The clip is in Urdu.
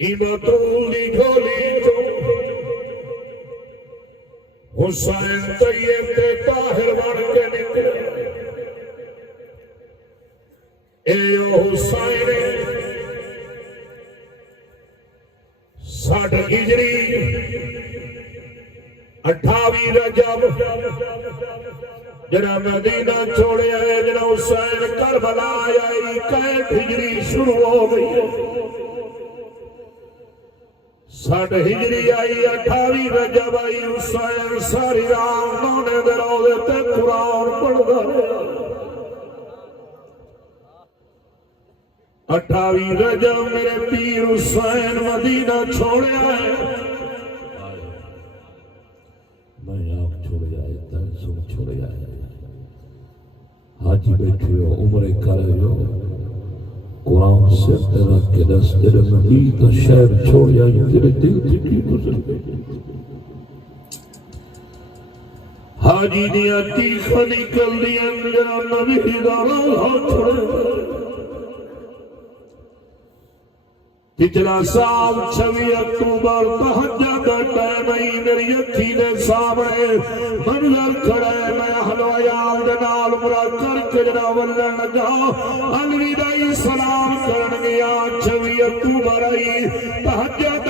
ایمتوں دی جھولی چوں حسین طیب تے طاہر بن کے نکلے اے حسین ساٹھ ہجری 28 رجب جڑا مدینہ چھوڑے آئے جڑا حسین کربلا آئی 61 ہجری شروع ہو گئی 60 ہجری آئی 28 رجب آئی حسین ساری رات مونے دے روضے تے قرآن پڑھدا رہا 28 رجب میرے پیر حسین مدینہ چھوڑے آئے میں آپ چھوڑے آئے تنسو چھوڑے آئے حاجی بیٹھے ہو عمرے کر رہے ہو قرآن سے تیرا کے دس تیرے مدینہ شہر چھوڑے آئے تیرے دل تھی گزر حاجی دیا تیخہ نکل دیا جنا نبی دارا چھوڑے پچھلا سال 26 اکتوبر تہجد کا ٹائم آئی میری اکھی دے سامنے منظر کھڑا ہے میں اہل و عیال دے نال عمرہ کر کے جڑا ولن لگا الوداعی سلام کرن گیا 26 اکتوبر آئی تہجد